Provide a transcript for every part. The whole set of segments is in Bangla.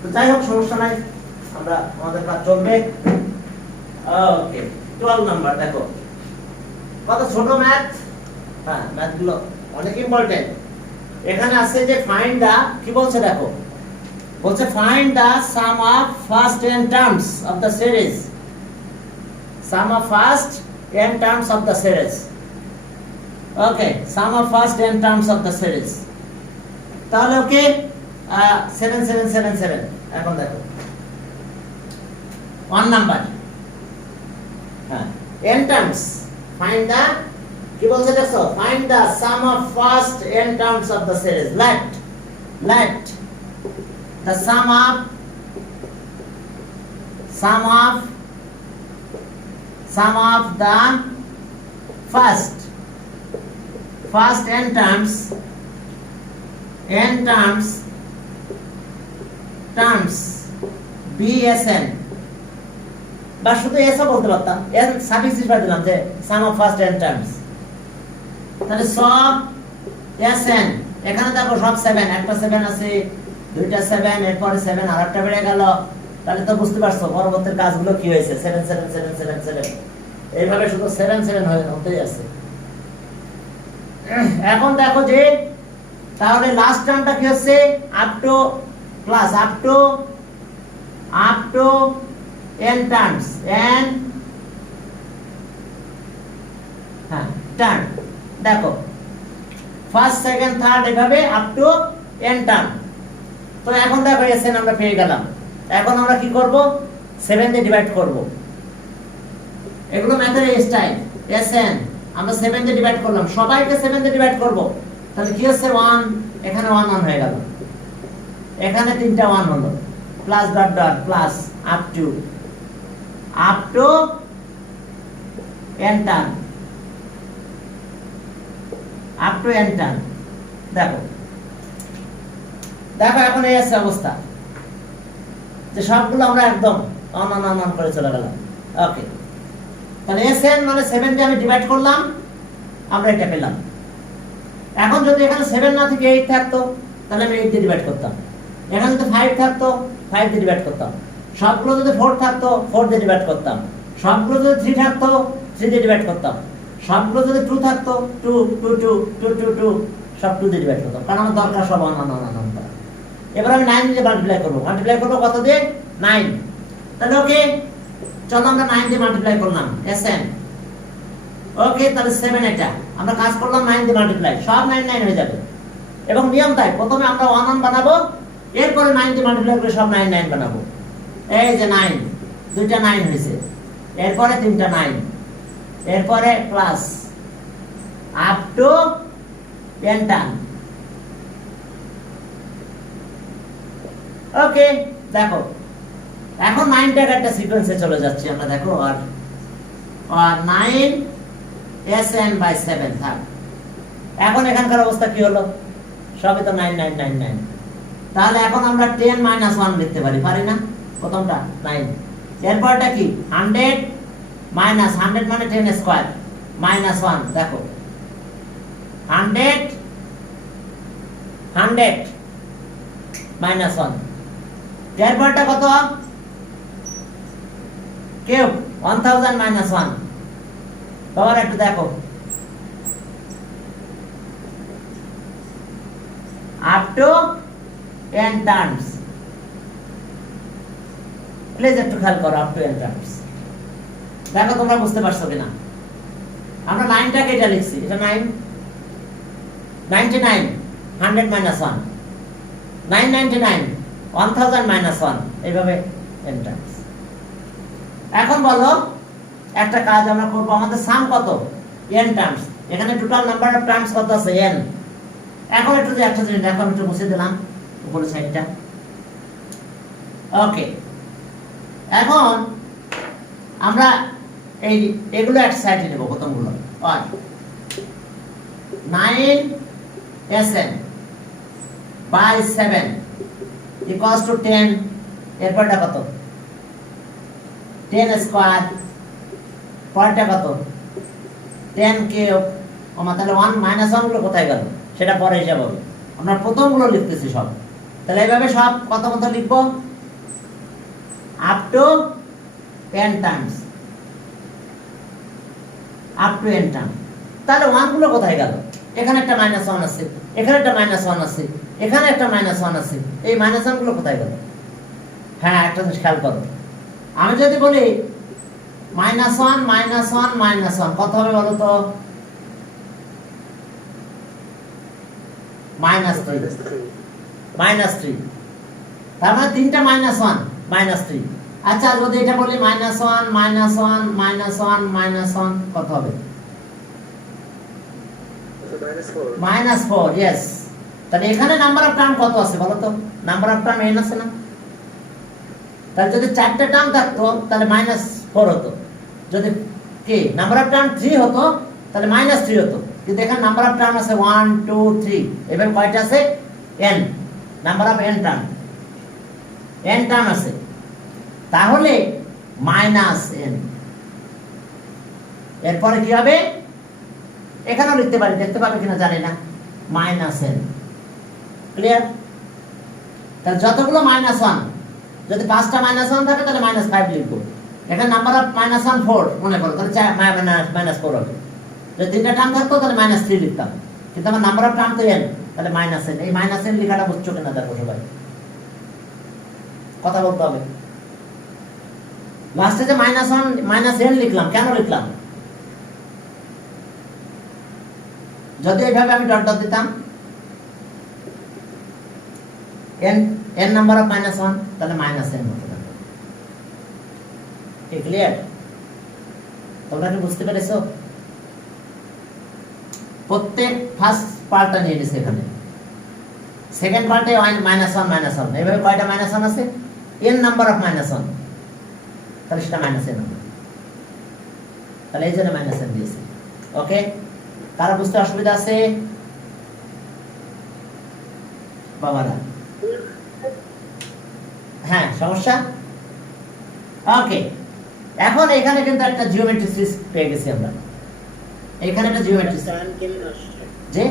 তো যাই হোক সমস্যা নাই, আমরা আমাদের কাজ চলবে। ওকে 12 নাম্বার দেখো কত ছোট ম্যাথ। হ্যাঁ ম্যাথ গুলো অনেক ইম্পর্টেন্ট। এখানে আছে যে ফাইন্ড দা, কি বলছে দেখো, বলছে find the sum of first n terms of the series, sum of first n terms of the series. Okay sum of first n terms of the series. তাহলে ওকে 7 7 7 7। এখন দেখো 1 নাম্বার, হ্যাঁ n টার্মস ফাইন্ড দা, কি বলছে দেখো, find the sum of first n terms of the series. let the sum of the first n terms bsn, বা শুধু এসও বলতে পারতাম, এর সাফিক্স হিসেবে দিলাম যে sum of first n terms. তাহলে সব sn, এখানে দেখো সব 7, একটা 7 আছে, দুইটা 7, এরপরে 7 আর একটা বেড়ে গেল। তাহলে তো বুঝতে পারছো পরবর্তী কাজগুলো কি হয়েছে, 7 7 7 7 7, এইভাবে শুধু 7 7 হতেই আছে। এখন দেখো যে তাহলে লাস্ট টার্মটা কি হচ্ছে, up to plus up to n terms, n হ্যাঁ টার্ম। দেখো ফার্স্ট সেকেন্ড থার্ড এভাবে আপ টু n টার্ম। তো এখন দেখো এসএন আমরা পেয়ে গেলাম। এখন আমরা কি করব, 7 দিয়ে ডিভাইড করব। এগুলো ম্যাথের স্টাইল। এসএন আমরা 7 দিয়ে ডিভাইড করলাম, সবাইকে 7 দিয়ে ডিভাইড করব। তাহলে কি হচ্ছে 1, এখানে 1 1 হয়ে গেল, এখানে তিনটা 1 হলো, plus dot dot plus up to n term, up to n term. দেখো এখন এই আছে অবস্থা যে সবগুলো আমরা একদম অন করে চলে গেলাম। ওকে তাহলে এসএন মানে 7 দিয়ে আমি ডিভাইড করলাম, আমরা এটা পেলাম। এখন যদি এখানে 7 না থেকে 8 থাকতো তাহলে আমি 8 দিয়ে ডিভাইড করতাম। এখানে যদি 5 থাকতো 5 দিয়ে ডিভাইড করতাম। সবগুলো যদি 4 থাকতো 4 দিয়ে ডিভাইড করতাম। সবগুলো যদি 3 থাকতো 3 দিয়ে ডিভাইড করতাম। সবগুলো যদি 2 থাকতো 2 2 2 2 2 2 সব 2 দিয়ে ডিভাইড করতাম, কারণ আমার দরকার সব অন করা। এবার আমি 9 দিয়ে মাল্টিপ্লাই করব কত দিয়ে, 9। তাহলে ওকে চলো আমরা 9 দিয়ে মাল্টিপ্লাই করলাম এসএন। ওকে তাহলে 7, এটা আমরা কাজ করলাম 9 দিয়ে মাল্টিপ্লাই, সব 9 9 হয়ে যাবে। এবং নিয়ম তাই, প্রথমে আমরা 1 1 বানাবো, এরপরে 9 দিয়ে মাল্টিপ্লাই করে সব 9 9 বানাবো। এই যে 9, দুইটা 9 হয়েছে, এরপরে তিনটা 9, এরপরে plus up to n term. Okay দেখো এখন 9 টার একটা সিকোয়েন্সে চলে যাচ্ছি আমরা। দেখো আর 9 sn বাই 7 থাক। এখন এখানকার অবস্থা কি হলো, সবই তো 9 9 9 9। তাহলে এখন আমরা 10 - 1 লিখতে পারি না, প্রথমটা 9, এরপরটা কি 100 মাইনাস 100 মানে 10 স্কয়ার মাইনাস 1। দেখো 100 মাইনাস 1, এরপরটা কত, কিউব 1000 মাইনাস 1। বাবার একটু দেখো, up to n terms. Please একটু খেয়াল করো, আপ টু n টার্মস। দেখো তোমরা বুঝতে পারছো কিনা। আমরা 9টাকে এটা লিখছি, এটা 9 99 100 মাইনাস 1, 999 1000 মাইনাস 1, এইভাবে n টার্মস। এখন বলো একটা কাজ আমরা করব, আমাদের সাম কত, n টার্মস। এখানে টোটাল নাম্বার অফ টার্মস কত আছে, n। এখন একটু যে একটা জিনিস দেখো, একটু মুছে দিলাম উপরের সাইডটা। ওকে এখন আমরা এগুলো এক সাইডে নেব, প্রথমগুলো 9 sn বাই 7 ইকুয়ালস টু 10, এরপরটা কত 10 স্কয়ার, পরেরটা কত 10 কিউব। তাহলে 1 - 1 গুলো কোথায় গেল সেটা পরে হিসাব হবে, আমরা প্রথমগুলো লিখতেছি সব। তাহলে এইভাবে সব কত লিখবো, up to n Times, up to n time. তাহলে 1 গুলো কোথায় গেল? এখানে একটা -1 আছে, এখানে একটা -1 আছে, এখানে একটা -1 আছে, এই -1 গুলো কোথায় গেল? হ্যাঁ, একটা জিনিস খেয়াল করো, আমি যদি বলি -1 -1 -1 কত হবে বলো তো? -3, তার মানে তিনটা -1 -3। আচ্ছা, যদি এটা বলি -1 -1 -1 কত হবে? -4, ইয়েস। তাহলে এখানে নাম্বার অফ টার্ম কত আছে বলো তো? নাম্বার অফ টার্ম n আছে না? তাহলে যদি 4টা টার্ম থাকতো তাহলে -4 হতো। যদি কি নাম্বার অফ টার্ম 3 হতো তাহলে -3 হতো। কিন্তু এখানে নাম্বার অফ টার্ম আছে 1 2 3, এভাবে কয়টা আছে? n, number of n term, n term আছে। তাহলে -n, এরপরে কি হবে? এখানেও লিখতে পারি, দেখতে পাবে কিনা জানি না, -n। ক্লিয়ার? তাহলে যতগুলো -1, যদি 5টা -1 থাকে তাহলে -5 লিখবো। এখানে নাম্বার অফ -1 4 মনে করো, তাহলে -4 হবে। যদি 3টা টার্ম থাকতো তাহলে -3 লিখতাম, কিন্তু আমার নাম্বার অফ টার্ম তো n, তাহলে -n। এই -n লেখাটা বুঝছো কিনা দেখো সবাই, কথা বলতে হবে। লাস্টে যে -n লিখলাম, কেন লিখলাম? যদি এইভাবে আমি ডট ডট দিতাম n নাম্বার অফ -1, তাহলে -n হতো। ক্লিয়ার? তোমরা কি বুঝতে পেরেছো? প্রত্যেক ফার্স্ট পার্টটা নিয়ে নিছে, এখানে সেকেন্ড পার্টে -1 এইভাবে কয়টা -1 আছে? n নাম্বার অফ -1, তাহলে সেটা -n হবে। তাহলে এই জন্য -n দিয়েছে। ওকে, কারো বুঝতে অসুবিধা আছে বাবারা? হ্যাঁ, সমস্যা? ওকে, এখন এখানে কিন্তু একটা জিওমেট্রি সিরিজ পেয়ে গেছি আমরা। এখানে একটা জিওমেট্রি যে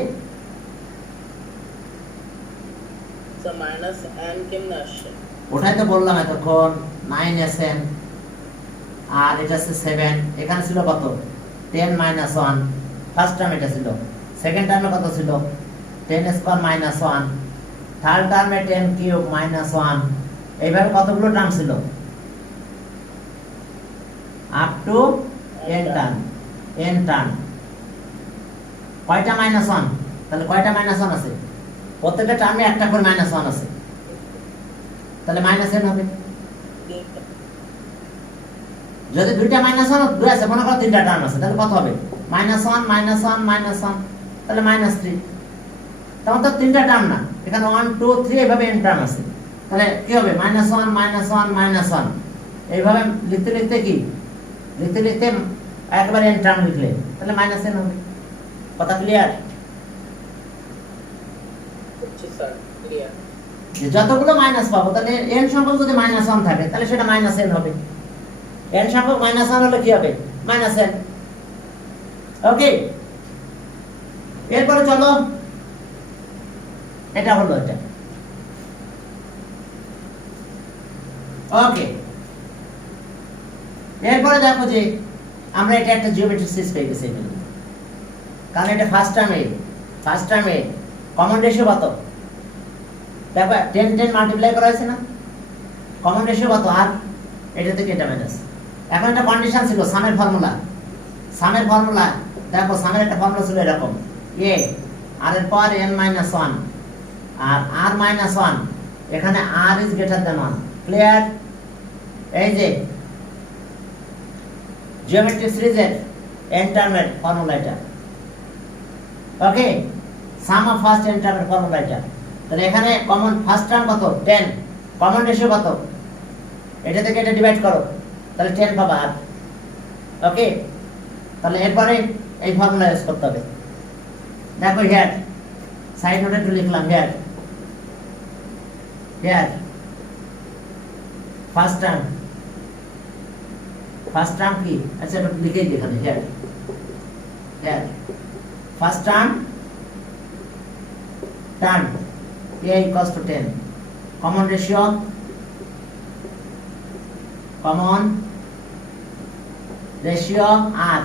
ওটাই তো বললাম এতক্ষণ, 9sn, আর এটা আছে 7। এখানে ছিল কত? 10 -1, ফার্স্ট টার্ম এটা ছিল। সেকেন্ড টার্মে কত ছিল? 10 স্কয়ার -1, থার্ড টার্মে 10 কিউব -1। এইভাবে কতগুলো টার্ম ছিল? Up to n term. কয়টা -1? তাহলে কয়টা -1 আছে? প্রত্যেকটা টার্মে একটা করে -1 আছে, তাহলে -n হবে। যদি দুইটা -1 দুই আছে, মনে করো 3টা টার্ম আছে, তাহলে কত হবে? -1 -1 তাহলে -3। তখন তো 3টা টার্ম না, এখানে 1 2 3 এইভাবে n টার্ম আছে। তাহলে কি হবে? -1 -1 এইভাবে লিখতে লিখতে কি লিখতে একবার n টার্ম লিখলে তাহলে -n হবে। কথা ক্লিয়ার? যতগুলো মাইনাস পাবো, তাহলে n সংখ্যক যদি -1 থাকে তাহলে সেটা -n হবে। n সংখ্যক -1 হলে কি হবে? -n। ওকে, এরপরে চলো, এটা হলো এটা। ওকে, এরপরে দেখো যে আমরা এটা একটা জিওমেট্রিক সিরিজ পেয়ে গেছি এখানে, কারণ এটা ফার্স্ট টার্মে কমন রেশিও কত? দেখো 10 10 মাল্টিপ্লাই করা হয়েছে না? কমন রেশিও কত? আর এটা থেকে এটা মাইনাস। এখন একটা কন্ডিশন ছিল সামের ফর্মুলা। দেখো সামের একটা ফর্মুলা ছিল এরকম, a r এর পাওয়ার n - 1 আর r - 1, এখানে r is greater than 1। Clear? এই যে জিওমেট্রিক সিরিজের n টার্মের ফর্মুলা এটা। ওকে, সাম অফ ফার্স্ট n টার্মের ফর্মুলা এটা। তাহলে এখানে কমন ফার্স্ট টার্ম কত? 10, কমন রেশিও কত? এটা থেকে এটা ডিভাইড করো, তাহলে 10 পাবা। আর ওকে, তাহলে এরপরে এই ফর্মুলা ইউজ করতে হবে। দেখো হিয়ার সাইড নোটে একটু লিখলাম, হিয়ার ফার্স্ট টার্ম কি? আচ্ছা এটা লিখেই দিই এখানে, here first term a equals to 10, common ratio common ratio r,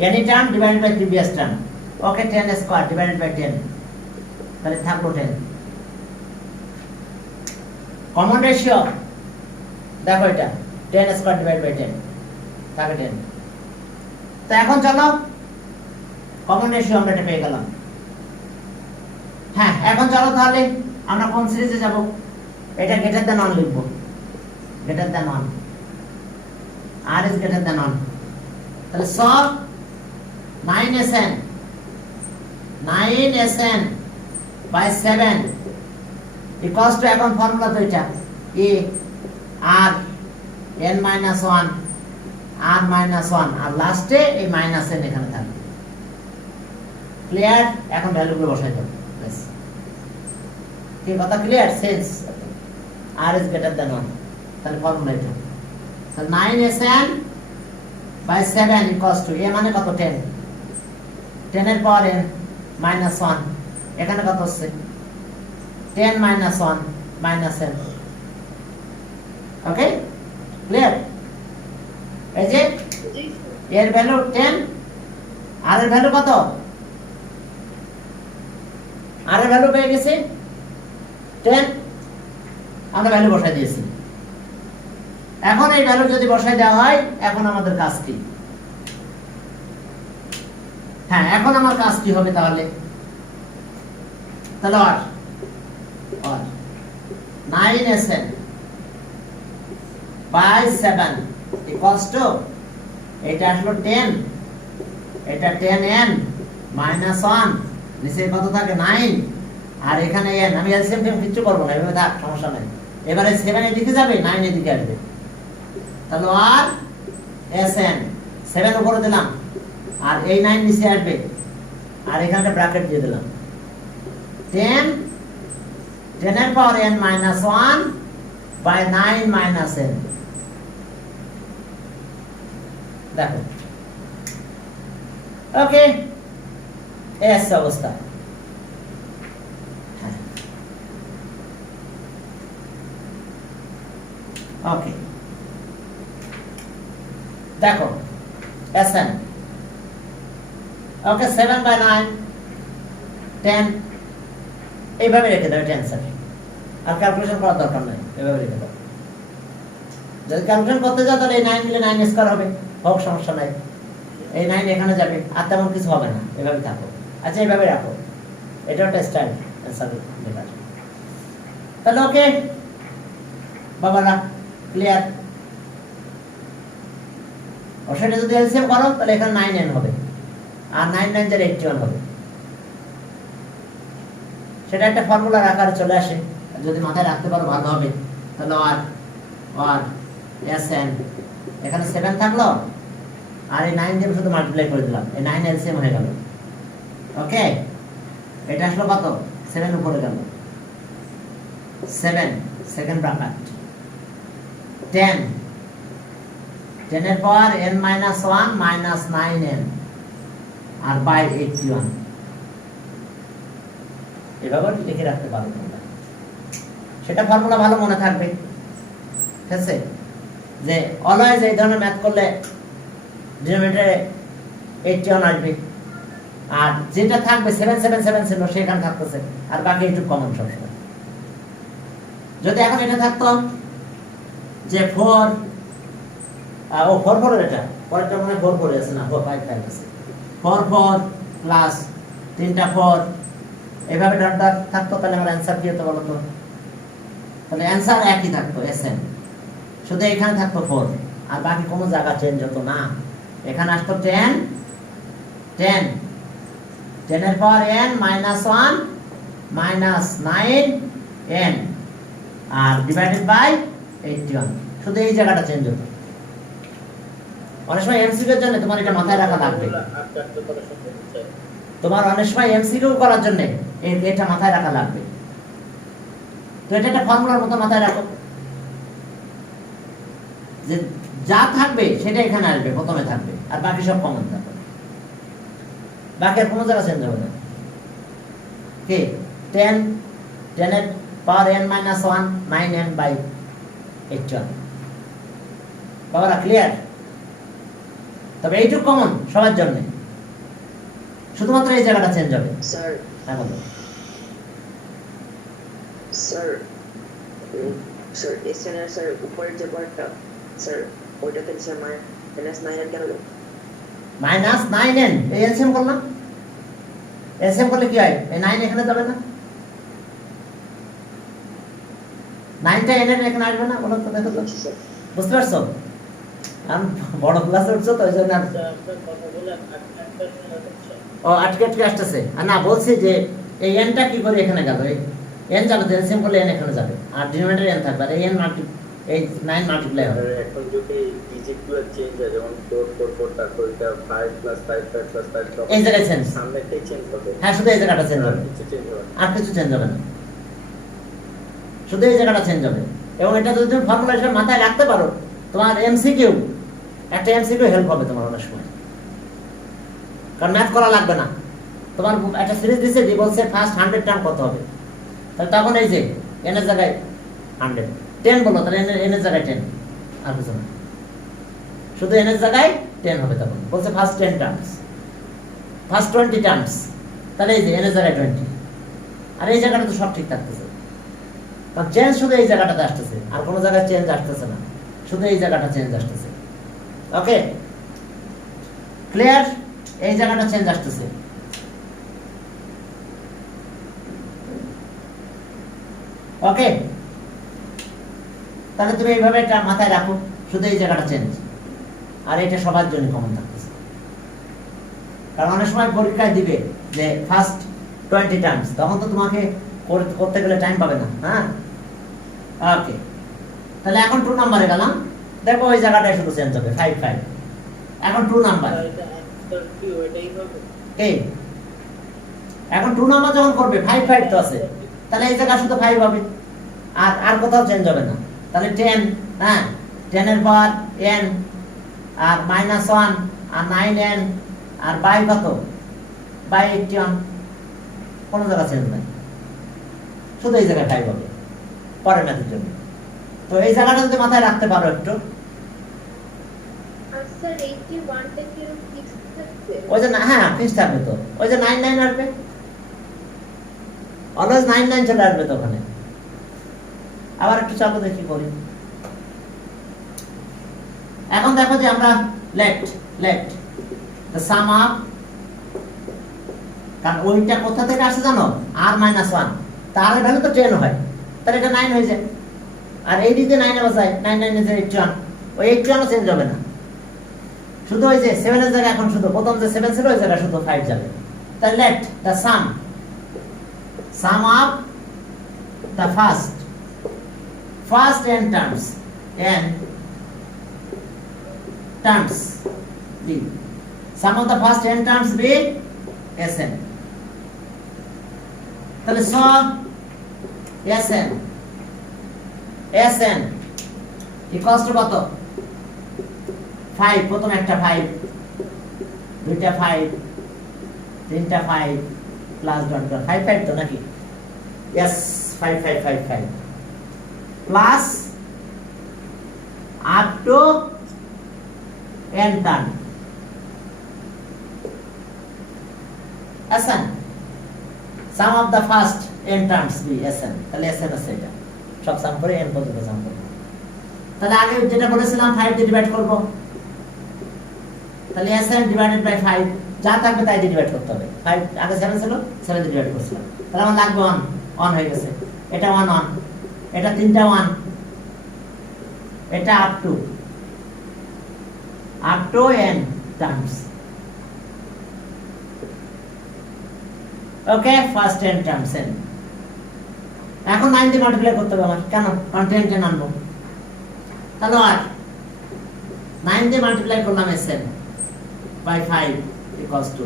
any term divided by previous term. Okay, 10 square divided by 10, তাহলে থাকলো 10. কমন রেশিও দেখো এটা 10 স্কয়ার ডিভাইড বাই 10 থাকে 10. তো এখন চলো কমন রেশিও আমরা এটা পেয়ে গেলাম. হ্যাঁ, এখন চলো তাহলে আমরা কোন সিরিজে যাব? এটা গ্রেটার দ্যান 1 লিখব. Greater than 1, r is greater than 1. তাহলে সব 9sn by 7 equals to, এখন ফর্মুলা তো এটা a r n minus 1 r minus 1 আর লাস্টে এই মাইনাস n এখানে থাকবে. ক্লিয়ার? এখন ভ্যালুগুলো বসাই দাও. ব্যাস, কি কথা clear? Sense r is greater than 1. তাহলে ফর্মুলা এটা. তাহলে 9sn by 7 equals to a মানে কত? 10. 10 এর পাওয়ার n minus 1, এখানে কত হচ্ছে? 10 minus 1 minus n. ওকে, ক্লিয়ার? এই যে এর ভ্যালু 10, আর এর ভ্যালু কত? আর এর ভ্যালু পেয়ে গেছি 10, আমরা ভ্যালু বসাই দিয়েছি. এখন এই ভ্যালু যদি বসাই দেওয়া হয়, এখন আমাদের কাজ কি? হ্যাঁ, এখন আমার কাজ কি হবে তাহলে? তাহলে আর 9sn by 7 equals to, এটা আসলো 10, এটা 10n minus 1, নিচে কত থাকে? 9, আর এখানে n. আমি এলসিএম কিছু করব না, এভাবে থাক, সমস্যা নাই. এবারে 7 এদিকে যাবে, 9 এদিকে আসবে. তাহলে আর sn 7 উপরে দিলাম, আর এই 9 নিচে আসবে, আর এখানে ব্র্যাকেট দিয়ে দিলাম. 10 এর power n minus 1 by 9 minus n. দেখো, ওকে, এস অবস্থা. ওকে, দেখো sn, ওকে, 7 by 9 10, এইভাবে রেখে দাও. এটা অ্যান্সার, আর ক্যালকুলেশন করার দরকার নেই, এভাবে রেখে দাও. যদি ক্যালকুলেশন করতে যাও তাহলে এই 9 মিলে 9 স্কয়ার হবে, হোক, সমস্যা নাই. এই 9 এখানে যাবে, আর তেমন কিছু হবে না, এভাবে থাকো. আচ্ছা, এইভাবে রাখো, এটা একটা স্টাইল অ্যান্সার লেখার. তাহলে ওকে বাবারা, ক্লিয়ার? সেটা যদি এলসিএম করো তাহলে এখানে 9n হবে, আর 9 9 যার 81 হবে. সেটা একটা ফর্মুলার আকারে চলে আসে, যদি মাথায় রাখতে পারো ভালো হবে. তাহলে আর sn, এখানে 7 থাকলো, আর এই 9 দিয়ে শুধু মাল্টিপ্লাই করে দিলাম, এই 9 এলসিএম হয়ে গেল. ওকে, এটা আসলো কত? 7 উপরে গেল, 7 সেকেন্ড ব্র্যাকেট 10 এর power n minus 1 minus 9n, আর বাই 81. এভাবে লিখে রাখতে পারো তোমরা, সেটা ফর্মুলা ভালো মনে থাকবে. ঠিক আছে? যে অলওয়েজ এই ধরনের ম্যাথ করলে ডিনোমিনেটরে 81 আসবে, আর যেটা থাকবে 777 ছিল সেখানে থাকতেছে, আর বাকি একটু কমন সবসময়. যদি এখন এটা থাকতো যে 4 4 এটা পরেরটা মনে 4 4 আছে না, 4 5 5 আছে, 4 4 প্লাস 3টা 4, এভাবে ডট ডট থাকতো. তাহলে আমার অ্যান্সার কি হতো বলো তো? তাহলে অ্যান্সার একই থাকতো, sn, শুধু এখানে থাকতো 4, আর বাকি কোনো জায়গা চেঞ্জ হতো না. এখানে আসতো 10 এর power n minus 1 minus 9n, আর ডিভাইডেড বাই 81, শুধু এই জায়গাটা চেঞ্জ হতো. অনেক সময় এমসিকিউ এর জন্য তোমার এটা মাথায় রাখা লাগবে. তোমার অনেক সময় এমসিকিউ করার জন্য এটা মাথায় রাখা লাগবে. তো এটা একটা ফর্মুলার মতো মাথায় রাখো, যে যা থাকবে সেটা এখানে আসবে, প্রথমে থাকবে, আর বাকি সব কমন থাকবে, বাকি আর কোনো জায়গা চেঞ্জ হবে না. কি 10 এর power n minus 1 9n by 81. বাবারা ক্লিয়ার? তবে এইটুকু কমন সবার জন্য, শুধুমাত্র এই জায়গাটা চেঞ্জ হবে। স্যার হ্যাঁ বলো। স্যার স্যার এসএন এর স্যার উপরের যে পার্টটা স্যার ওইটাতে স্যার -9n কেন হলো? -9n এই এলসিএম করলাম, এলসিএম করলে কি হয়? এই 9 এখানে যাবে না, 9টা n এর এখানে আসবে না? বলো তো, দেখো তো, বুঝতে পারছো? আমি বড় ক্লাসে উঠছো তো ওই জন্য ও আটকে আটকে আসতেছে। আর না বলছি যে এই এনটা কি করে এখানে গেল, এই এন যাবে তো এলসিএম করলে এন এখানে যাবে, আর ডিনোমিনেটর এন থাকবে, আর এই এন মাল্টি এই 9 মাল্টিপ্লাই হবে। এখন যদি ডিজিটগুলো চেঞ্জ হয়, যেমন 4 4 4 তারপর এটা 5 + 5 5 + 5 এই জায়গায় চেঞ্জ, সামনেটাই চেঞ্জ হবে। হ্যাঁ শুধু এই জায়গাটা চেঞ্জ হবে, কিছু চেঞ্জ হবে না। আর কিছু চেঞ্জ হবে না, শুধু এই জায়গাটা চেঞ্জ হবে। এবং এটা যদি তুমি ফর্মুলা হিসেবে মাথায় রাখতে পারো, তোমার এমসিকিউ, একটা এমসিকিউ হেল্প হবে তোমার অনেক সময়, কারণ ম্যাথ করা লাগবে না। তোমার একটা সিরিজ দিছে, দি বলছে ফার্স্ট 100 টার্ম কত হবে, তাহলে তখন এই যে এন এর জায়গায় 100 10 বলো, তাহলে এন এর জায়গায় 10, আর কিছু না, শুধু এন এর জায়গায় 10 হবে। তখন বলছে ফার্স্ট 10 টার্মস, ফার্স্ট 20 টার্মস, তাহলে এই যে এন এর জায়গায় 20, আর এই জায়গাটা তো সব ঠিক থাকতেছে, কারণ চেঞ্জ শুধু এই জায়গাটাতে আসতেছে, আর কোনো জায়গায় চেঞ্জ আসতেছে না, শুধু এই জায়গাটা চেঞ্জ আসতেছে। Okay clear? এই জায়গাটা চেঞ্জ আসতেছে। ওকে, তাহলে তুমি এইভাবে এটা মাথায় রাখো, শুধু এই জায়গাটা চেঞ্জ, আর এটা সবার জন্য কমন থাকতেছে। কারণ অনেক সময় পরীক্ষায় দিবে যে ফার্স্ট 20 টার্মস, তখন তো তোমাকে করতে গেলে টাইম পাবে না। হ্যাঁ ওকে, তাহলে এখন 2 নম্বরে গেলাম, দেখো ওই জায়গাটায় শুধু চেঞ্জ হবে 5 5। এখন 2 নাম্বার, এই এখন 2 নাম্বার যখন করবে 5 5 তো আছে, তাহলে এই জায়গা শুধু 5 হবে, আর আর কোথাও চেঞ্জ হবে না। তাহলে 10, হ্যাঁ 10 এর পাওয়ার n, আর -1, আর 9n, আর বাই কত, বাই 81, কোন জায়গা চেঞ্জ নাই, শুধু এই জায়গায় 5 হবে পরের ম্যাথের জন্য। তো এই জায়গাটা যদি মাথায় রাখতে পারো একটু, স্যার 81 টা কি ফিক্স থাকছে? ওই যে হ্যাঁ ফিক্স থাকবে, তো ওই যে 99 আসবে, অলওয়েজ 99 চলে আসবে তো ওখানে। আবার একটু চালু দেখি করি। এখন দেখো যে আমরা লেফট দ্য সাম অফ, কারণ ওইটা কোথা থেকে আসে জানো, r-1, তার ভ্যালু তো 10 হয়, তাহলে এটা 9 হয়ে যায়, আর এই দিকে 9 এ বসায়, 9 9 এর 81, ওই 81 চেঞ্জ হবে না, শুধু ওই যে 7 এর জায়গায় এখন শুধু প্রথম যে 7 ছিল ওই জায়গায় শুধু 5 যাবে। তাহলে let the some of the first n terms b, sum of the first n terms be Sn, তাহলে sum Sn equals to কত, 5, প্রথম একটা 5, দুইটা 5, তিনটা 5, প্লাস ডট ডট 5 5 তো নাকি, yes 5 5 5 5 plus up to n term Sn, sum of the first n terms be Sn, তাহলে Sn আছে এটা, সব সাম করে n পর্যন্ত সাম করব। তাহলে আগে যেটা বলেছিলাম 5 দিয়ে ডিভাইড করব, তাহলে Sn ডিভাইডেড বাই 5 যা থাকবে তাই দিয়ে ডিভাইড করতে হবে। 5 আগে 7 ছিল, 7 দিয়ে ডিভাইড করছিলাম, তাহলে আমার লাগবে 1 হয়ে গেছে, এটা 1 এটা তিনটা 1, এটা up to n terms. Okay, first n terms n। এখন 9 দিয়ে মাল্টিপ্লাই করতে হবে আমার, কেন, কারণ 10 10 আনবো, তাহলে আর 9 দিয়ে মাল্টিপ্লাই করলাম Sn by 5 equals to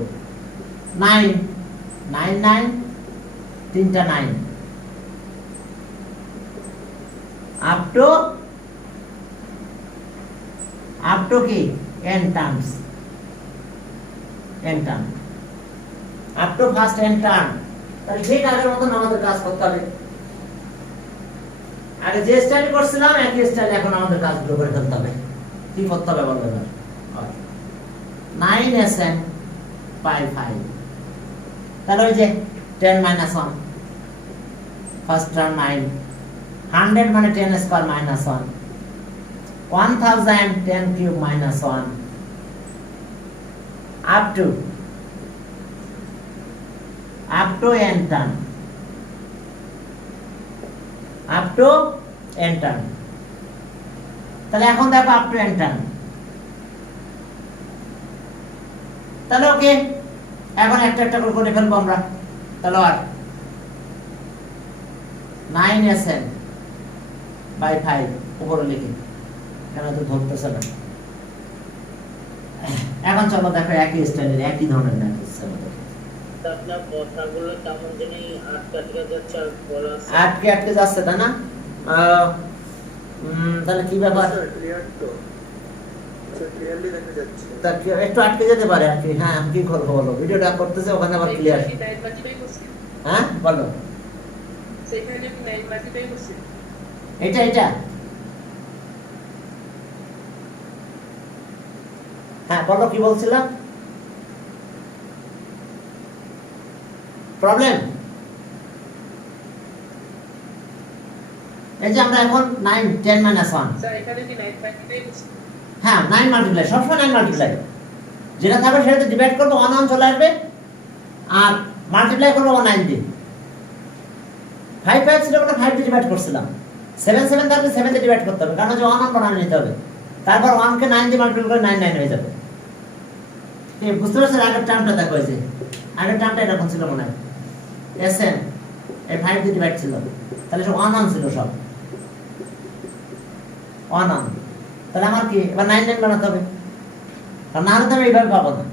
9 9 9 তিনটা 9 up to কি n terms, up to first n term। তাহলে ঠিক আগের মতন আমাদের কাজ করতে হবে, আগে যে স্টাইল করছিলাম একই স্টাইল এখন আমাদের কাজগুলো করে ফেলতে হবে। কি করতে হবে বলবে এবার 9 বাই 5 তাহলে ওই যে 10 minus 1 ফার্স্ট টার্ম 9 100 মানে 10 square minus 1 1000 10 cube minus 1 up to n term up to n term তাহলে এখন দেখো up to n টার্ম তাহলে ওকে এখন একটা একটা করে করে ফেলবো আমরা তাহলে আর 9 বাই 5 উপরে লিখি কেন তো ধরতেছে না এখন চলো দেখো একই স্টাইলের একই ধরনের ম্যাথ আমাদের আপনার কথাগুলো কেমন জানি আটকে যাচ্ছে আর বলা আছে আটকে যাচ্ছে তাই না তাহলে কি ব্যাপার ক্লিয়ার তো ক্লিয়ারলি দেখা যাচ্ছে তা একটু আটকে যেতে পারে আর কি হ্যাঁ কি করবো বলো ভিডিওটা করতেছে ওখানে আবার ক্লিয়ার হ্যাঁ বলো এটা হ্যাঁ বলো কি বলছিলাম প্রবলেম এই যে আমরা এখন 9 10 minus 1 স্যার এখানে কি 9 বাই 3 হ্যাঁ 9 মাল্টিপ্লাই সবসময় 9 মাল্টিপ্লাই যেটা থাকবে সেটাতে ডিভাইড করবো 1 চলে আসবে আর মাল্টিপ্লাই করবো 9 দিয়ে 5 ছিল আমরা 5 দিয়ে ডিভাইড করছিলাম 7 থাকলে 7 দিয়ে ডিভাইড করতে হবে কারণ যে 1 বানানো নিতে হবে তারপর 1 কে 9 দিয়ে মাল্টিপ্লাই করে 9 9 হয়ে যাবে এই বুঝতে পারছেন আগের টার্মটা দেখো এই যে আগের টার্মটা এরকম ছিল মনে হয় এসএন এই 5 দিয়ে ডিভাইড ছিল তাহলে সব 1 ছিল সব 1 তাহলে আমার কি এবার 9 9 বানাতে হবে কারণ না হলে আমি এইভাবে পাবো না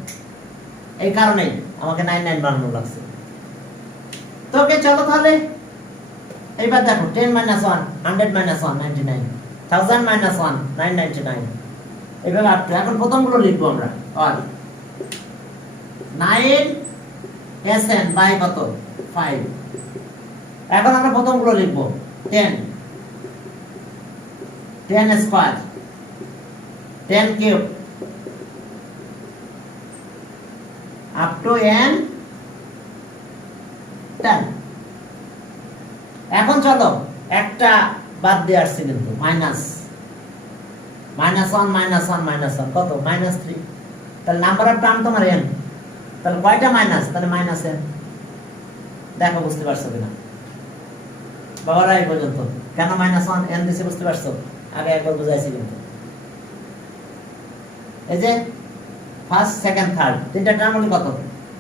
এই কারণেই আমাকে 9 9 বানানো লাগছে তো ওকে চলো তাহলে এইবার দেখো 10 minus 1 100 minus 1 99 1000 minus 1 999 এইভাবে আপনি এখন প্রথমগুলো লিখবো আমরা আর 9 SN বাই কত 5 এখন আমরা প্রথমগুলো লিখবো 10 square 10 cube up to n 10 এখন চলো একটা বাদ দিয়ে আসছে কিন্তু মাইনাস 1 কত -3 তাহলে নাম্বার অফ টার্ম তোমার n তাহলে কয়টা মাইনাস তাহলে -n দেখো বুঝতে পারছো কিনা বাবারা এই পর্যন্ত কেন -1 n দিছে বুঝতে পারছো আগে একবার বুঝাইছি কিন্তু এই যে ফার্স্ট সেকেন্ড থার্ড তিনটা টার্ম হলে কত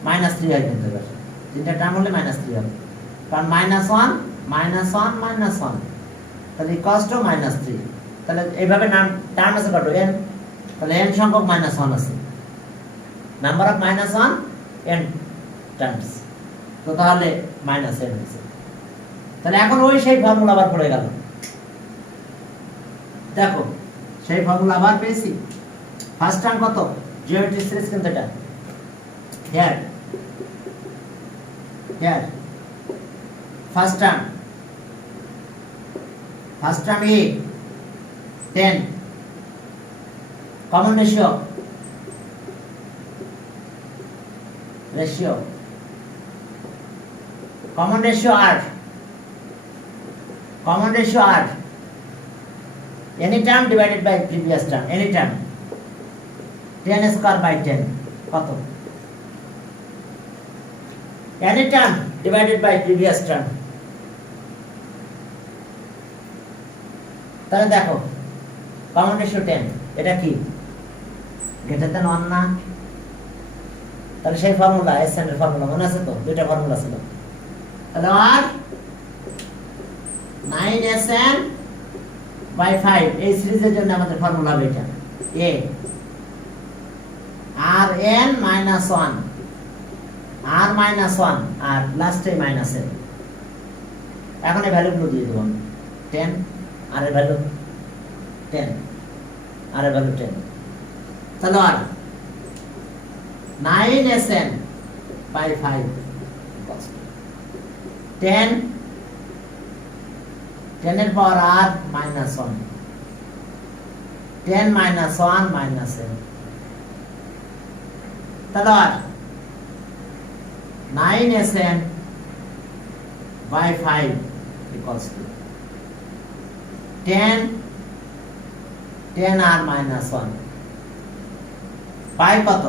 -3 হয় কিন্তু এবার তিনটা টার্ম হলে -3 হবে কারণ -1 তাহলে ইকুয়ালস টু -3 তাহলে এইভাবে নাম টার্ম আছে কত n তাহলে n সংখ্যক -1 আছে নাম্বার অফ -1 n টার্মস তো তাহলে -n আছে তাহলে এখন ওই সেই ফর্মুলা আবার পড়ে গেল দেখো সেই ফর্মুলা আবার পেয়েছি ফার্স্ট টার্ম কত জিওমেট্রিক সিরিজ কিন্তু এটা here first term a 10 common ratio common ratio r any term divided by previous term any term 10 square by 10 কত any term divided by previous term তাহলে দেখো common ratio 10 এটা কি greater than 1 না তাহলে সেই ফর্মুলা SN এর ফর্মুলা মনে আছে তো দুইটা ফর্মুলা ছিল তাহলে আর 9SN by 5 এই সিরিজের জন্য আমাদের ফর্মুলা হবে এটা a rn minus 1 r minus 1 আর লাস্টে মাইনাস n এখন এই ভ্যালুগুলো দিয়ে দেব 10 আর এর ভ্যালু 10 আর এর ভ্যালু 10 তাহলে আর 9SN by 5 10 10 এর পাওয়ার r minus 1 10 minus 1 minus n তাহলে আর 9Sn by 5 equals to 10r minus 1 5 কত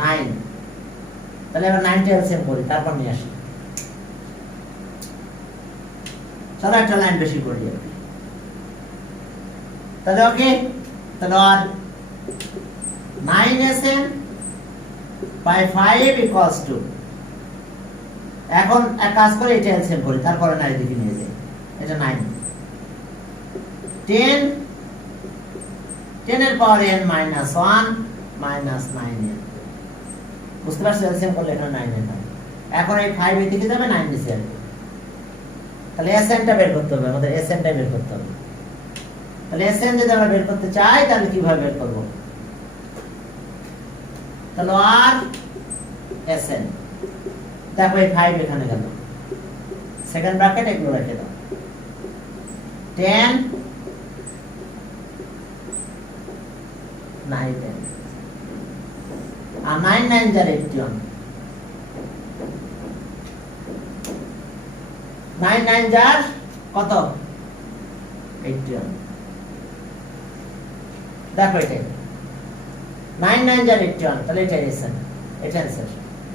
9 তাহলে এবার 9 টা এলসিএম করি তারপর নিয়ে আসি চলো একটা লাইন বেশি করি আর কি। তাহলে ওকে তাহলে আর 9Sn by 5 equals to এখন এক কাজ করে এটা এলসিএম করি তারপরে না এদিকে নিয়ে যাই এটা 9 10 এর power n minus 1 minus 9n বুঝতে পারছো এলসিএম করলে এখানে 9n হয় এখন এই 5 এদিকে যাবে 9 নিচে আসবে তাহলে Sn টা বের করতে হবে আমাদের Sn টা বের করতে হবে তাহলে Sn যদি আমরা বের করতে চাই তাহলে কিভাবে বের করব তাহলে আর Sn দেখো এই 5 এখানে গেল সেকেন্ড ব্র্যাকেট এগুলো রেখে দাও 10 9 10 আর 9 9 যার 81 9 9 যার কত 81 দেখো এটা 9 9 যার 81 তাহলে এটা Sn এটা অ্যানসার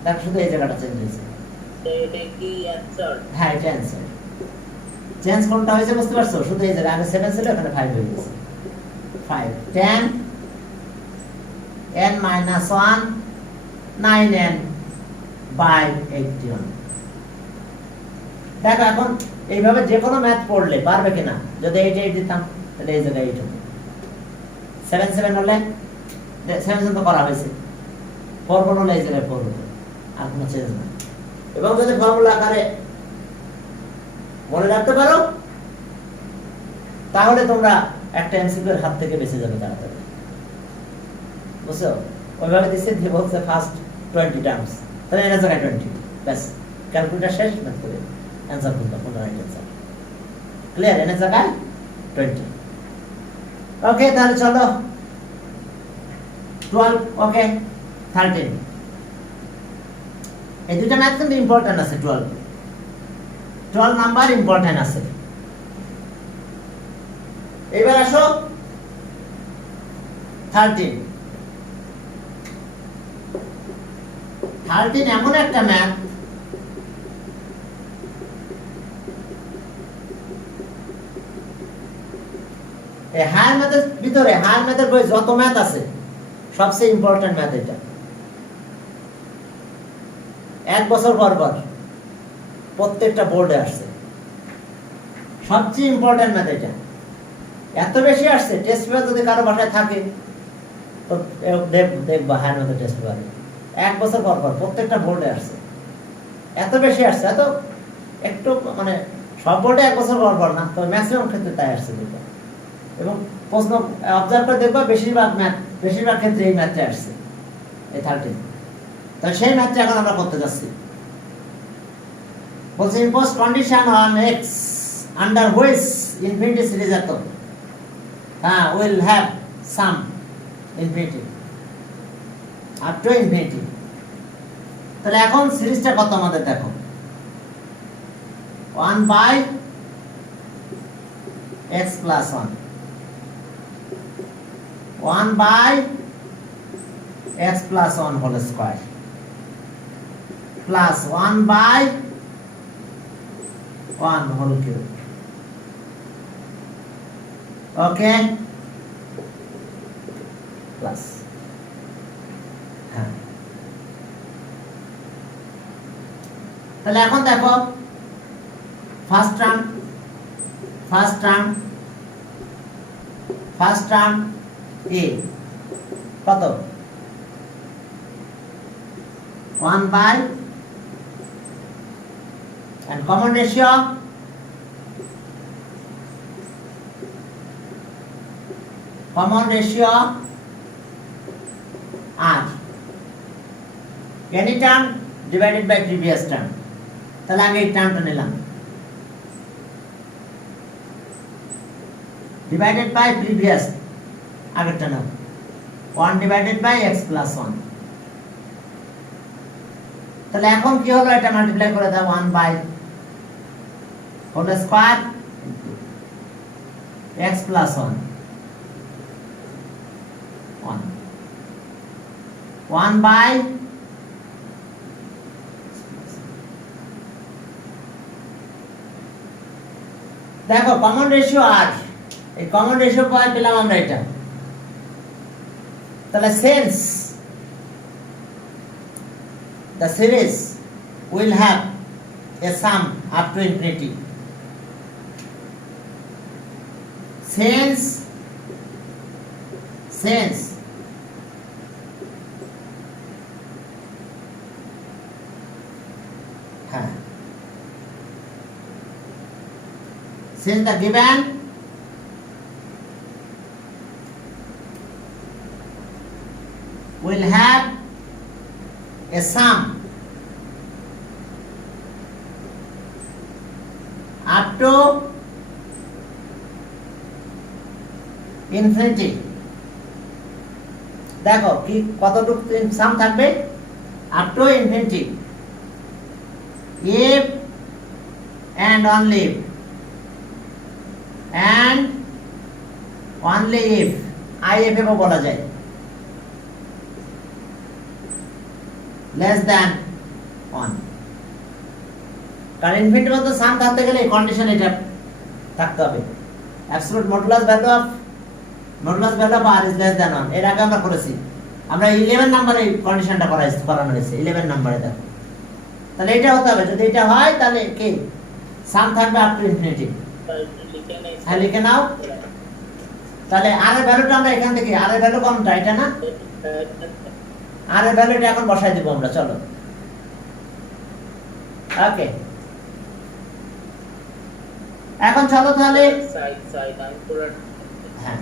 দেখো শুধু এই জায়গাটা চেঞ্জ হয়েছে এটা কি অ্যানসার হ্যাঁ এটা অ্যানসার চেঞ্জ কোনটা হয়েছে বুঝতে পারছো শুধু এই জায়গায় আগে 7 ছিল এখানে 5 হয়ে গেছে 5 10 n minus 1 9n by 81 দেখো এখন এইভাবে যে কোনো ম্যাথ পড়লে পারবে কিনা যদি এইটা দিতাম তাহলে এই জায়গায় এইটা 7 7 হলে 7 তো করা হয়েছে 4 হলে এই জায়গায় 4 হতো আর কোনো চেঞ্জ না এবং যদি ফর্মুলা আকারে মনে রাখতে পারো তাহলে তোমরা একটা এমসিকিউ এর হাত থেকে বেঁচে যাবে তাড়াতাড়ি বুঝছো ওইভাবে দিচ্ছে দিয়ে বলছে ফার্স্ট 20 টার্মস তাহলে এর জায়গায় 20 ব্যাস ক্যালকুলেটর শেষ ম্যাথ করে অ্যানসার করতে কোনো রাইট অ্যানসার ক্লিয়ার এর জায়গায় 20 ওকে তাহলে চলো 12 ওকে 13 এই দুটো ম্যাথ কিন্তু ইম্পর্টেন্ট আছে 12 নাম্বার ইম্পর্টেন্ট আছে এবার আসো 13 এমন একটা ম্যাথ এই হায়ার ম্যাথের ভিতরে হায়ার ম্যাথের বই যত ম্যাথ আছে সবচেয়ে ইম্পর্টেন্ট ম্যাথ এটা এক বছর পর পর প্রত্যেকটা বোর্ডে আসছে সবচেয়ে ইম্পর্টেন্ট ম্যাথ এটা এত বেশি আসছে টেস্ট পেপার যদি কারো বাসায় থাকে তো দেখবা হায়ার ম্যাথের টেস্ট পেপারে এক বছর পর পর প্রত্যেকটা বোর্ডে আসছে এত বেশি আসছে এত একটু মানে সব বোর্ডে এক বছর পর পর না তবে ম্যাক্সিমাম ক্ষেত্রে তাই আসছে দেখবা এবং প্রশ্ন অবজার্ভ করে দেখবা বেশিরভাগ ক্ষেত্রে এই ম্যাথটা আসছে এই 13 তাহলে সেই ম্যাথটা এখন আমরা করতে যাচ্ছি বলছে impose condition on x under which infinity series এত will have sum infinity up to infinity তাহলে এখন সিরিজটা কত আমাদের দেখো 1 by x plus 1 1 by x plus 1 whole square plus 1 by 1 whole cube okay plus হ্যাঁ তাহলে এখন দেখো ফার্স্ট টার্ম এ কত 1 by and common ratio r any term divided by previous term তাহলে আগে এই টার্মটা নিলাম ডিভাইডেড বাই প্রিভিয়াস আগেরটা নাও 1 ডিভাইডেড বাই x প্লাস 1। তাহলে এখন কি হলো, এটা মাল্টিপ্লাই করে দাও 1 by whole square x plus 1 1 by দেখো কমন রেশিও আর এই কমন রেশিও পাই পেলাম আমরা এটা। তাহলে since the series will have a sum up to infinity. Since the given will have a sum up to infinity. দেখো কি কতটুকু সাম থাকবে, up to infinity, if and only if if এও বলা যায় less than 1, কারণ ইনফিনিটি পর্যন্ত সাম থাকতে গেলে এই কন্ডিশন এটা থাকতে হবে, absolute modulus value of r is less than 1। এর আগে আমরা করেছি, আমরা 11 নম্বরে এই কন্ডিশনটা করানো হয়েছে 11 নম্বরে। দেখো তাহলে এটা হতে হবে, যদি এটা হয় তাহলে কি সাম থাকবে আপ টু ইনফিনিটি। হ্যাঁ লিখে নাও। তাহলে r এর ভ্যালুটা আমরা এখান থেকে, r এর ভ্যালু কোনটা, এটা না, r এর ভ্যালুটা এখন বসাই দিব আমরা। চলো ওকে, এখন চলো তাহলে হ্যাঁ,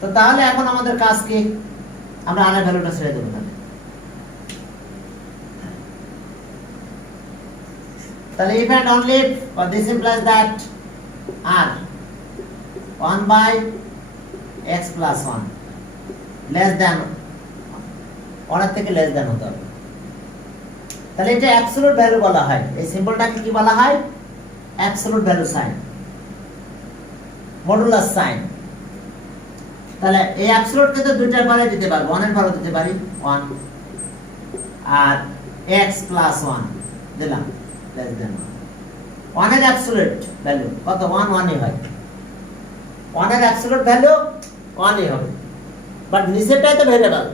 তো তাহলে এখন আমাদের কাজ কি, আমরা r এর ভ্যালুটা ছেড়ে দেব। তাহলে if and only if, or this implies that r 1 by x plus 1 less than 1 এর থেকে less than হতে হবে। তাহলে এটা অ্যাবসলিউট ভ্যালু বলা হয়, এই সিম্বলটাকে কি বলা হয়, absolute value sign, modulus sign. তাহলে এই অ্যাবসলিউট কে তো দুইটার পরে দিতে পারবো, 1 এর পরে দিতে পারি 1, আর x plus 1 দিলাম less than 1। 1 এর অ্যাবসলিউট ভ্যালু কত, 1 1ই হয়, 1 এর অ্যাবসলিউট ভ্যালু 1ই হবে, বাট নিচেরটাই তো ভেরিয়েবল।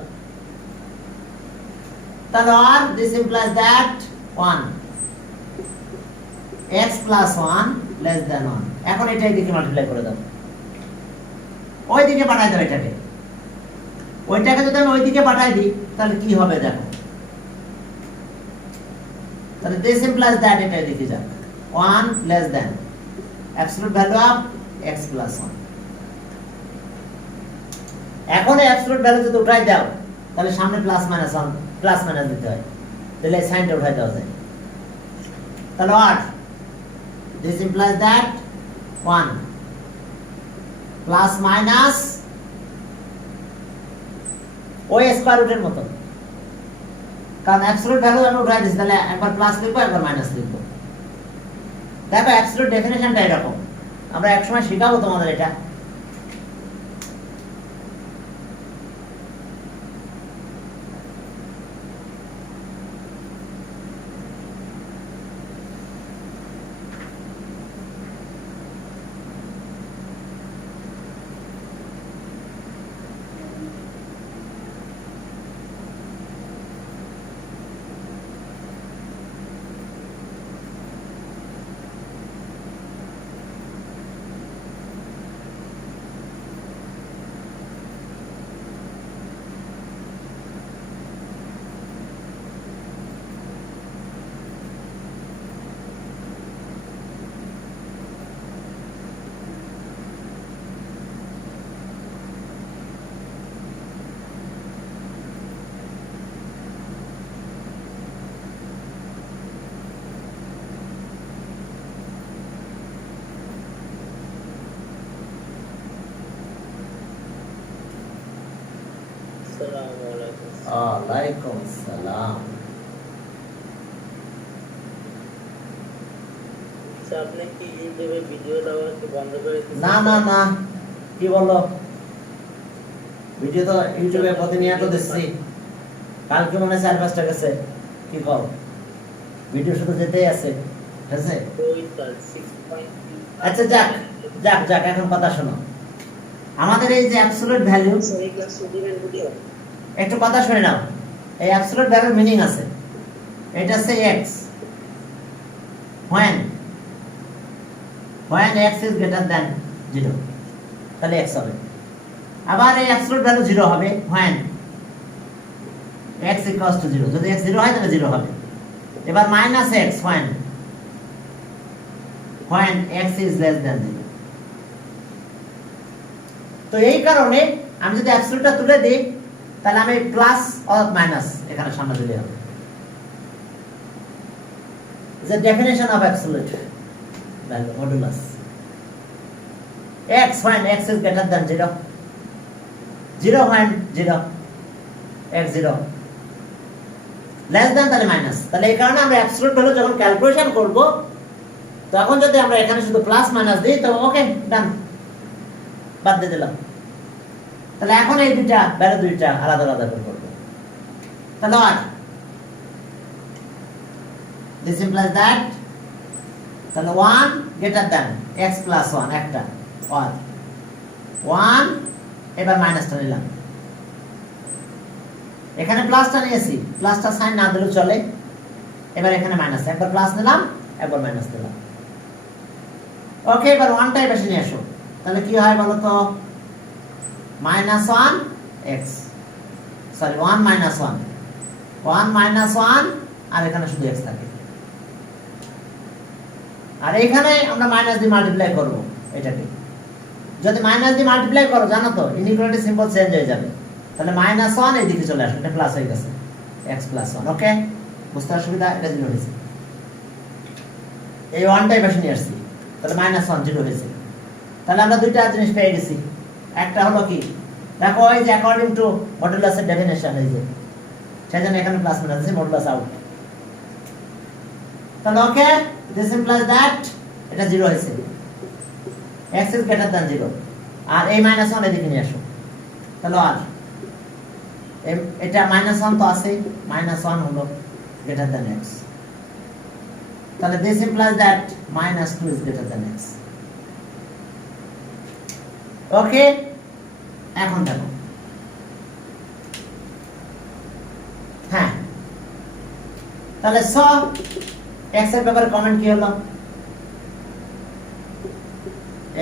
তাহলে আর this implies that 1 x plus 1 less than 1। এখন এটা এদিকে মাল্টিপ্লাই করে দাও, ওই দিকে পাঠাই দাও এটাকে, ওইটাকে যদি আমি ওইদিকে পাঠাই দিই তাহলে কি হবে দেখো, তাহলে this implies that এটা এদিকে যাবে 1 less than absolute value of x plus 1। এখন এই অ্যাবসলিউট ভ্যালু যদি উঠাই দাও তাহলে সামনে প্লাস মাইনাস দিতে হয়, তাহলে সাইনটা উঠাই দেওয়া যায়। তাহলে what this implies that 1 plus minus ওই স্কয়ার রুটের মতো, কারণ অ্যাবসলিউট ভ্যালু আমি উঠাই দিচ্ছি, তাহলে একবার প্লাস লিখবো একবার মাইনাস লিখবো। দেখো অ্যাবসলিউট ডেফিনিশনটা এরকম, আমরা একসময় শেখাবো তোমাদের এটা। আসসালামু আলাইকুম। ওয়ালাইকুম আসসালাম। স্যার আপনি কি ইউটিউবে ভিডিও দেওয়া কি বন্ধ করে দিয়েছেন? না না না, কি বলো, ভিডিও তো ইউটিউবে প্রতিনিয়ত দিচ্ছি। কালকে মনে হয় 4-5টা গেছে, কি কর, ভিডিও শুধু যেতেই আছে, ঠিক আছে? ওই স্যার 6.2 আচ্ছা যাক যাক যাক, এখন কথা শোনো। আমাদের এই যে অ্যাবসলিউট ভ্যালু, স্যার এই ক্লাস দিবেন ভিডিও? একটু কথা শুনে নাও। এই অ্যাবসলিউট ভ্যালুর মিনিং আছে, এটা হচ্ছে x when x is greater than 0, তাহলে x হবে। আবার এই অ্যাবসলিউট ভ্যালু 0 হবে when x equals to 0, যদি x 0 হয় তাহলে 0 হবে। এবার minus x when x is less than 0। তো এই কারণে আমি যদি অ্যাবসলিউটটা তুলে দিই, তাহলে আমি প্লাস অর মাইনাস এখানে সামনে দিলে হবে। The definition of absolute value modulus x when x is greater than 0, 0 when 0, x 0 less than তাহলে মাইনাস। তাহলে এই কারণে আমরা অ্যাবসলিউট ভ্যালু যখন ক্যালকুলেশন করব, তখন যদি আমরা এখানে শুধু প্লাস মাইনাস দিই তো ওকে ডান, বাদ দিয়ে দিলাম। তাহলে এখন এই দুইটা ভ্যালু দুইটা আলাদা আলাদা করে করব। তাহলে আর this implies that, তাহলে 1 greater than x plus 1 একটা or 1, এবার মাইনাসটা নিলাম, এখানে প্লাসটা নিয়েছি, প্লাসটা সাইন না দিলেও চলে। এবার এখানে মাইনাস, একবার প্লাস নিলাম একবার মাইনাস দিলাম। ওকে, এবার 1টাই বেশি নিয়ে আসো, তাহলে কি হয় বলো তো, -1 x, সরি 1 - 1, 1 - 1, আর এখানে শুধু x থাকে। আর এখানে আমরা মাইনাস দিয়ে মাল্টিপ্লাই করব এটাকে। যদি মাইনাস দিয়ে মাল্টিপ্লাই করো, জানো তো ইনইকুয়ালিটি সিম্বল চেঞ্জ হয়ে যাবে। তাহলে -1 এই দিকে চলে আসবে, এটা প্লাস হয়ে গেছে, x + 1। ওকে, বুঝতে অসুবিধা? এটা 0 হয়েছে, এই 1টাই বেশি নিয়ে আসছি, তাহলে -1 0 হয়েছে। তাহলে আমরা দুইটা জিনিস পেয়ে গেছি। একটা হলো কি, দেখো এই যে অ্যাকর্ডিং টু মডুলাসের ডেফিনিশন, এই যে সেজন্য এখানে প্লাস মাইনাস আছে, মডুলাস আউট। তাহলে ওকে, this implies that এটা 0 হয়েছে, x is greater than 0, আর এই -1 এদিকে নিয়ে আসো। তাহলে আর এটা -1 তো আছে, -1 হলো greater than x, তাহলে this implies that -2 is greater than x। ওকে, এখন দেখো, হ্যাঁ, তাহলে x এর ব্যাপারে কমেন্ট কি হলো,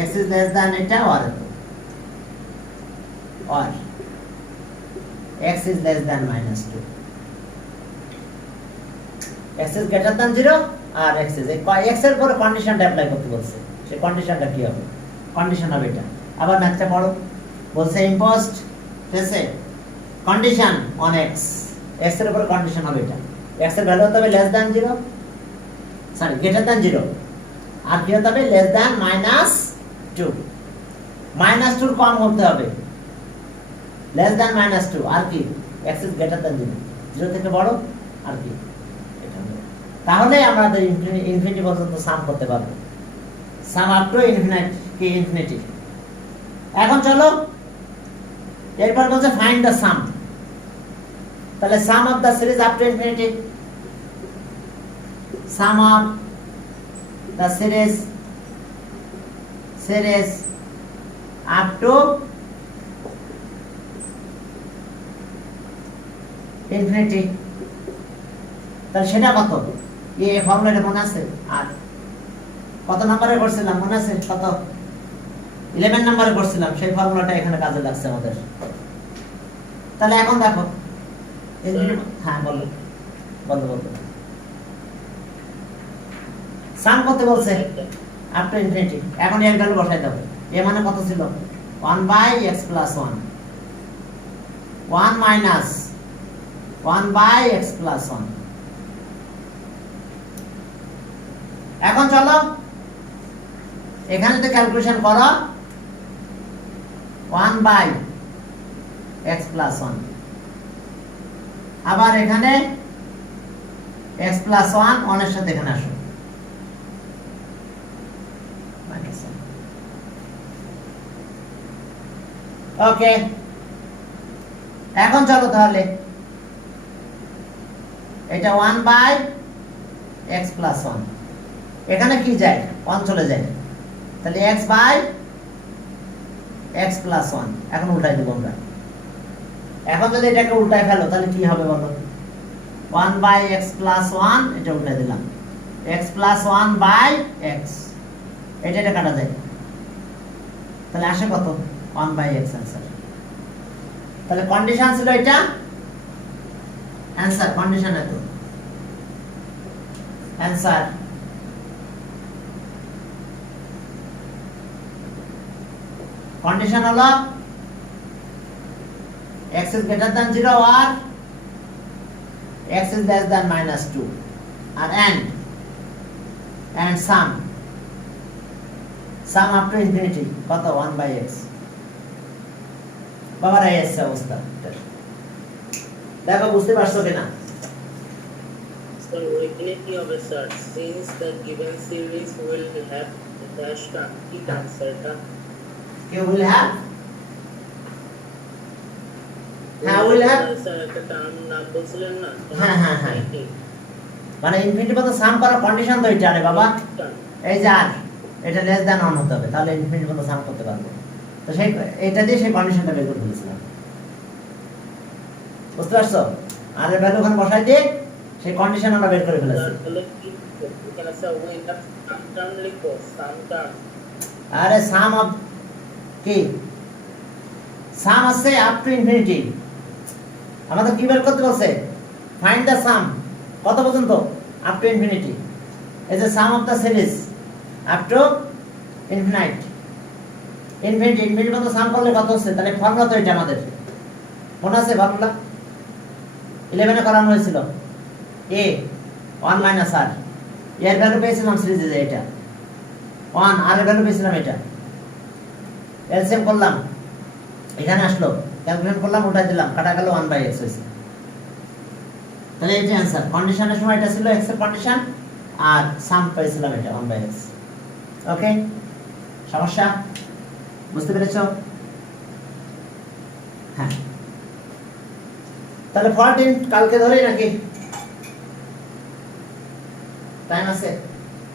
x is less than এটা or x is less than -2, x is greater than 0 R x is x এর পরে কন্ডিশনটা অ্যাপ্লাই করতে বলছে। সেই কন্ডিশনটা কি হবে, কন্ডিশন হবে এটা। আবার ম্যাথটা পড়ো, বলছে ইম্পোজড, ঠিক আছে, কন্ডিশন অন x, x এর উপরে কন্ডিশন হবে এটা, x এর ভ্যালু হতে হবে less than 0, sorry greater than 0, আর কি হতে হবে less than -2, -2 কম হতে হবে, less than -2, আর কি x is greater than 0, 0 থেকে বড়, আর কি এটা হবে। তাহলে আমাদের ইনফিনিটি পর্যন্ত সাম করতে পারবো, সাম আপ টু ইনফিনিটি। এখন চলো এরপর বলছে ফাইন্ড দ্য সাম। তাহলে sum of the series up to infinity, sum of the series up to infinity, তাহলে সেটা কত, এই ফর্মুলাটা মনে আছে? আর কত নম্বরে করছিলাম মনে আছে? কত, 11 নম্বরে করছিলাম, সেই ফর্মুলাটা এখানে কাজে লাগছে আমাদের। তাহলে এখন দেখো, হ্যাঁ বলো বলো বলো, সাম করতে বলছে আপ টু ইনফিনিটি। এখন এর ভ্যালু বসাই দাও, এ মানে কত ছিল, 1/x + 1, 1 - 1/x + 1। এখন চলো এখানে তো ক্যালকুলেশন করো, 1/x + 1 আবার এখানে x প্লাস 1 1 এর সাথে এখানে আসো ওকে এখন চলো তাহলে এটা 1 বাই x প্লাস 1 এখানে কি যায় 1 চলে যায় তাহলে x বাই x প্লাস 1 এখন উল্টাই দেব আমরা এখন যদি এটাকে উল্টায় ফেলো তাহলে কি হবে বলো 1 বাই x প্লাস 1 এটা উল্টাই দিলাম x প্লাস 1 বাই x এটা কাটা যায় তাহলে আসে কত 1 বাই x आंसर তাহলে কন্ডিশন ছিল এটা आंसर কন্ডিশন এত आंसर কন্ডিশন হলো x is greater than 0 or x is less than -2 আর and sum up to infinity কত 1 by x বাবার এই আছে অবস্থা দেখো বুঝতে পারছো কিনা স্যার ওইখানে কি হবে sir since the given series will have dash term কি টার্ম স্যার এটা you will have will have sir একটা টার্ম নাম বলছিলেন না হ্যাঁ মানে ইনফিনিটি পর্যন্ত সাম করার কন্ডিশন তো এটা রে বাবা এই যে আর এটা লেস দ্যান 1 হতে হবে তাহলে ইনফিনিটি পর্যন্ত সাম করতে পারবো তো সেই এটা দিয়ে সেই কন্ডিশনটা বের করে ফেলেছিলাম বুঝতে পারছো আর এর ভ্যালু ওখানে বসাই দিয়ে সেই কন্ডিশন আমরা বের করে ফেলেছি তাহলে কি এখানে স্যার ওই এটা টার্ম লিখো সাম টার্ম আরে সাম অফ কি সাম আছে আপ টু ইনফিনিটি আমাদের কি বের করতে বলছে ফাইন্ড দ্য সাম কত পর্যন্ত আপ টু ইনফিনিটি এই যে sum of the series up to infinity পর্যন্ত সাম করলে কত হচ্ছে তাহলে ফর্মুলা তো এটা আমাদের মনে আছে ফর্মুলা 11 এ করানো হয়েছিল a 1 মাইনাস r এর ভ্যালু পেয়েছিলাম সিরিজে যে এটা 1 r এর ভ্যালু পেয়েছিলাম এটা এলসিএম করলাম এখানে আসলো ক্যালকুলেট করলাম উঠাই দিলাম কাটা গেল 1 বাই x হয়েছে তাহলে এই যে आंसर কন্ডিশনের সময় এটা ছিল x এর কন্ডিশন আর সাম পেয়েছিলাম এটা 1 বাই x ওকে সমস্যা বুঝতে পেরেছো হ্যাঁ তাহলে 14 কালকে ধরেই নাকি টাইম আছে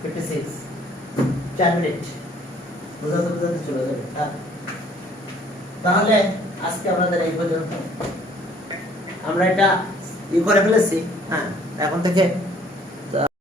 56 4 মিনিট বুঝাতে চলে যাবে তাহলে আজকে আমাদের এই পর্যন্ত আমরা এটা ই করে ফেলেছি হ্যাঁ এখন থেকে